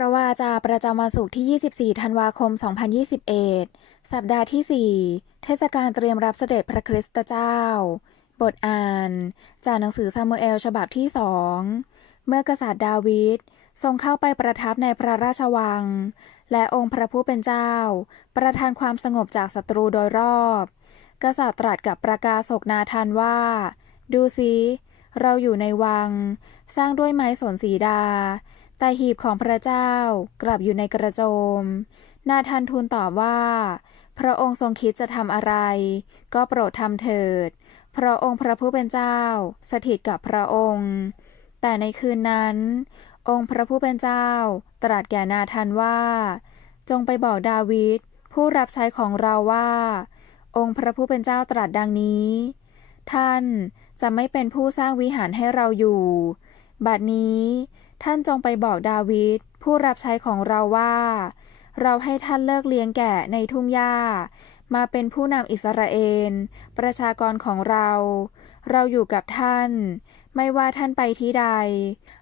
ระวาจาประจำวันศุกร์ที่ 24 ธันวาคม 2021 สัปดาห์ที่ 4 เทศกาลเตรียมรับเสด็จพระคริสตเจ้า บทอ่าน จากหนังสือซามูเอลฉบับที่สอง เมื่อกษัตริย์ดาวิดทรงเข้าไปประทับในพระราชวัง และองค์พระผู้เป็นเจ้า ประทานความสงบจากศัตรูโดยรอบ กษัตริย์ตรัสกับประกาศกนาธานว่า ดูสิ เราอยู่ในวัง สร้างด้วยไม้สนสีดา แต่หีบของพระเจ้ากลับอยู่ในกระโจม นาธานทูลตอบว่า พระองค์ทรงคิดจะทำอะไร ก็โปรดทำเถิดเพราะองค์พระผู้เป็นเจ้า สถิตกับพระองค์ แต่ในคืนนั้น องค์พระผู้เป็นเจ้า ตรัสแก่นาธานว่า จงไปบอกดาวิดผู้รับใช้ของเราว่า องค์พระผู้เป็นเจ้าตรัสดังนี้ ท่านจะไม่เป็นผู้สร้างวิหารให้เราอยู่ บัดนี้ ท่านจงไปบอกดาวิดผู้รับใช้ของเราว่า เราให้ท่านเลิกเลี้ยงแกะในทุ่งหญ้า มาเป็นผู้นำอิสราเอล ประชากรของเรา เราอยู่กับท่าน ไม่ว่าท่านไปที่ใด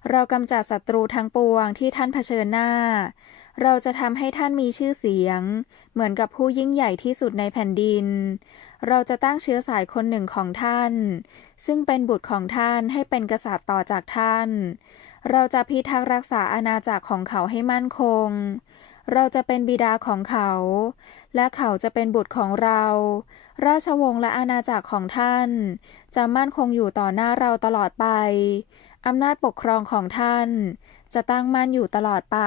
เรากำจัดศัตรูทั้งปวงที่ท่านเผชิญหน้า เราจะทำให้ท่านมีชื่อเสียง เหมือนกับผู้ยิ่งใหญ่ที่สุดในแผ่นดิน เราจะตั้งเชื้อสายคนหนึ่งของท่าน ซึ่งเป็นบุตรของท่านให้เป็นกษัตริย์ต่อจากท่าน เราจะพิทักษ์รักษาอาณาจักรของเขาให้มั่นคง เราจะเป็นบิดาของเขา และเขาจะเป็นบุตรของเรา ราชวงศ์และอาณาจักรของท่าน จะมั่นคงอยู่ต่อหน้าเราตลอดไป อำนาจปกครองของท่าน จะตั้งมั่นอยู่ตลอดไป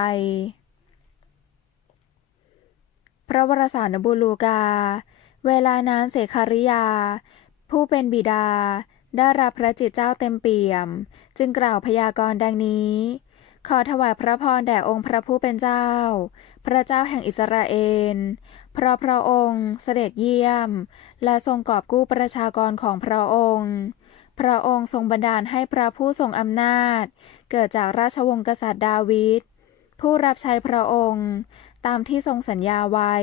พระวรสารนบูลูกา เวลานั้นเสคาริยา ผู้เป็นบิดา ได้รับพระจิตเจ้าเต็มเปี่ยม จึงกล่าวพยากรณ์ดังนี้ ขอถวายพระพรแด่องค์พระผู้เป็นเจ้า พระเจ้าแห่งอิสราเอลเพราะพระองค์เสด็จเยี่ยม และทรงกอบกู้ประชากรของพระองค์ พระองค์ทรงบันดาลให้พระผู้ทรงอำนาจ เกิดจากราชวงศ์กษัตริย์ดาวิด ผู้รับใช้พระองค์ ตามที่ทรงสัญญาไว้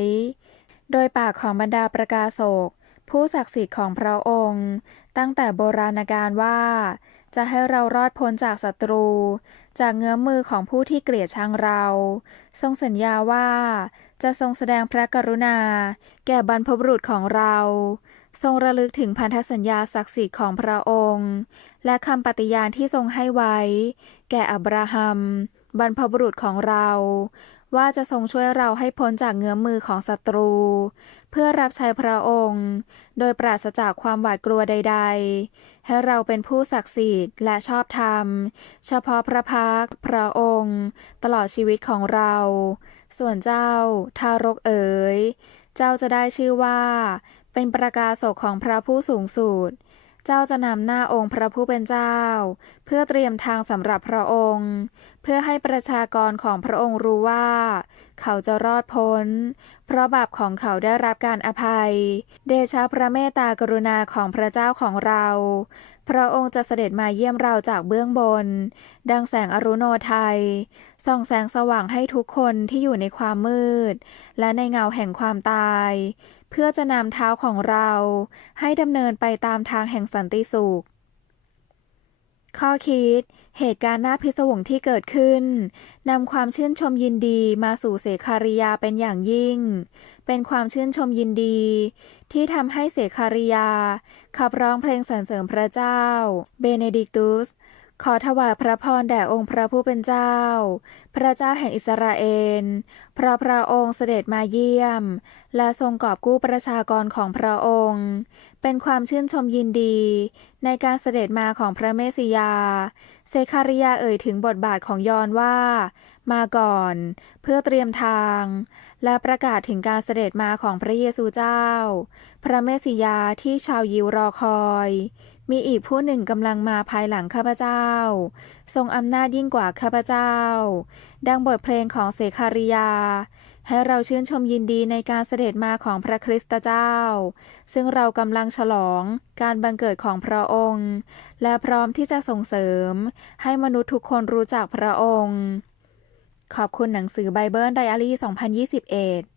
โดยปากของบรรดาประกาศก ผู้ศักดิ์สิทธิ์ของพระองค์ ตั้งแต่โบราณกาลว่า จะให้เรารอดพ้นจากศัตรู จากเงื้อมมือของผู้ที่เกลียดชังเรา ทรงสัญญาว่าจะทรงแสดงพระกรุณา แก่บรรพบุรุษของเรา ทรงระลึกถึงพันธสัญญาศักดิ์สิทธิ์ของพระองค์ และคำปฏิญาณที่ทรงให้ไว้ แก่อับราฮัม บรรพบุรุษของเรา ว่าจะทรงช่วยเราให้พ้นจากเงื้อมมือของศัตรู เพื่อรับใช้พระองค์ โดยปราศจากความหวาดกลัวใด ๆ ให้เราเป็นผู้ศักดิ์สิทธิ์และชอบธรรม เฉพาะพระพักตร์พระองค์ ตลอดชีวิตของเรา ส่วนเจ้า ทารกเอ๋ย เจ้าจะได้ชื่อว่า เป็นประกาศกของพระผู้สูงสุด เจ้าจะนำหน้าองค์พระผู้เป็นเจ้า เพื่อเตรียมทางสำหรับพระองค์ เพื่อให้ประชากรของพระองค์รู้ว่า เขาจะรอดพ้น เพราะบาปของเขาได้รับการอภัย เดชะพระเมตตากรุณาของพระเจ้าของเรา พระองค์จะเสด็จมาเยี่ยมเราจากเบื้องบน ดังแสงอรุโนไทย ส่องแสงสว่างให้ทุกคนที่อยู่ในความมืด และในเงาแห่งความตาย เพื่อจะนำเท้าของเราให้ดำเนินไปตามทางแห่งสันติสุข ข้อคิด เหตุการณ์น่าพิศวงที่เกิดขึ้นนำความชื่นชมยินดีมาสู่เสคาริยาเป็นอย่างยิ่ง เป็นความชื่นชมยินดี ที่ทำให้เสคาริยา ขับร้องเพลงสรรเสริญพระเจ้า เบเนดิกตุส ขอถวายพระพรแด่องค์พระผู้เป็นเจ้า พระเจ้าแห่งอิสราเอลเพราะพระองค์เสด็จมาเยี่ยม และทรงกอบกู้ประชากรของพระองค์ เป็นความชื่นชมยินดี ในการเสด็จมาของพระเมสสิยา เซคาริยาเอ่ยถึงบทบาทของยอนว่า มาก่อน เพื่อเตรียมทาง และประกาศถึงการเสด็จมาของพระเยซูเจ้า พระเมสสิยาที่ชาวยิวรอคอย มีอีกผู้หนึ่งกำลังมาภายหลังข้าพเจ้า ทรงอำนาจยิ่งกว่าข้าพเจ้าดังบทเพลงของเสคาริยา ให้เราชื่นชมยินดีในการเสด็จมาของพระคริสตเจ้า ซึ่งเรากำลังฉลองการบังเกิดของพระองค์ และพร้อมที่จะส่งเสริม ให้มนุษย์ทุกคนรู้จักพระองค์ ขอบคุณหนังสือไบเบิลไดอารี่ 2021